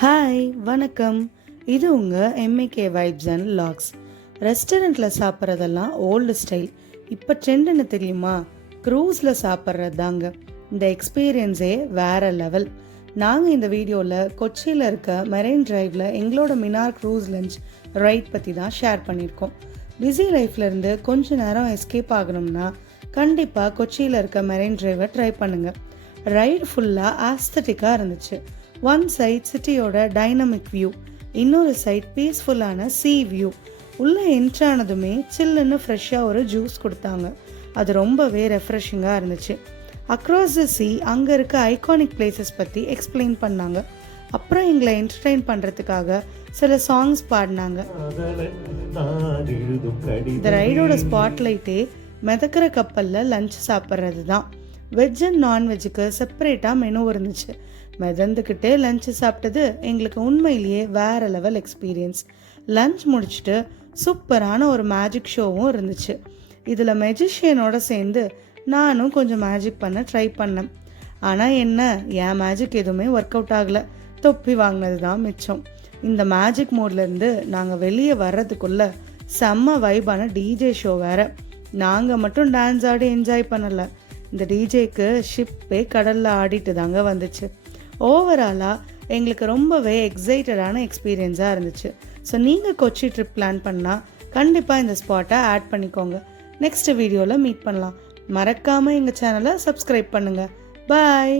Hi வணக்கம். இது உங்கள் எம்ஏகே வைப்ஸ் அண்ட் லாக்ஸ். ரெஸ்டாரண்ட்டில் சாப்பிட்றதெல்லாம் ஓல்டு ஸ்டைல். இப்போ ட்ரெண்டுன்னு தெரியுமா? க்ரூஸில் சாப்பிட்றது தாங்க. இந்த எக்ஸ்பீரியன்ஸே வேறு லெவல். நாங்கள் இந்த வீடியோவில் கொச்சியில் இருக்க மெரைன் டிரைவில் எங்களோட மினார் க்ரூஸ் லஞ்ச் ரைட் பற்றி தான் ஷேர் பண்ணியிருக்கோம். பிஸி லைஃப்லேருந்து கொஞ்ச நேரம் எஸ்கேப் ஆகணும்னா கண்டிப்பாக கொச்சியில் இருக்க மெரைன் டிரைவை ட்ரை பண்ணுங்கள். ரைடு ஃபுல்லாக ஆஸ்தட்டிக்காக இருந்துச்சு. ஒன் சைட் சிட்டியோட டைனமிக் வியூ, இன்னொரு சைட் பீஸ்ஃபுல்லான சீ வியூ. உள்ளே என்ட்ரானதுமே சில்லுன்னு ஃப்ரெஷ்ஷாக ஒரு ஜூஸ் கொடுத்தாங்க. அது ரொம்பவே ரெஃப்ரெஷிங்காக இருந்துச்சு. அக்ராஸ் த சீ அங்கே இருக்க ஐகானிக் பிளேசஸ் பற்றி எக்ஸ்பிளைன் பண்ணாங்க. அப்புறம் எங்களை என்டர்டெயின் பண்ணுறதுக்காக சில சாங்ஸ் பாடினாங்க. இந்த ரைடோட ஸ்பாட்லைட்டே மிதக்கிற கப்பலில் லஞ்ச் சாப்பிட்றது தான். வெஜ் அண்ட் நான்வெஜ்ஜுக்கு செப்பரேட்டாக மெனு இருந்துச்சு. மிதந்துக்கிட்டே லஞ்சு சாப்பிட்டது எங்களுக்கு உண்மையிலேயே வேறு லெவல் எக்ஸ்பீரியன்ஸ். லஞ்ச் முடிச்சுட்டு சூப்பரான ஒரு மேஜிக் ஷோவும் இருந்துச்சு. இதில் மெஜிஷியனோட சேர்ந்து நானும் கொஞ்சம் மேஜிக் பண்ண ட்ரை பண்ணேன். ஆனால் என்ன, என் மேஜிக் எதுவுமே ஒர்க் அவுட் ஆகலை. தொப்பி வாங்கினது தான் மிச்சம். இந்த மேஜிக் மோட்லேருந்து நாங்கள் வெளியே வர்றதுக்குள்ளே செம்ம வைபான டிஜே ஷோ வேறு. நாங்கள் மட்டும் டான்ஸ் ஆடி என்ஜாய் பண்ணலை. இந்த டிஜேக்கு ஷிப்பே கடலில் ஆடிட்டு தாங்க வந்துச்சு. ஓவராலாக எங்களுக்கு ரொம்பவே எக்ஸைட்டடான எக்ஸ்பீரியன்ஸாக இருந்துச்சு. ஸோ நீங்கள் கொச்சி ட்ரிப் பிளான் பண்ணால் கண்டிப்பாக இந்த ஸ்பாட்டை ஆட் பண்ணிக்கோங்க. நெக்ஸ்ட் வீடியோவில் மீட் பண்ணலாம். மறக்காமல் எங்கள் சேனலை சப்ஸ்கிரைப் பண்ணுங்கள். பாய்.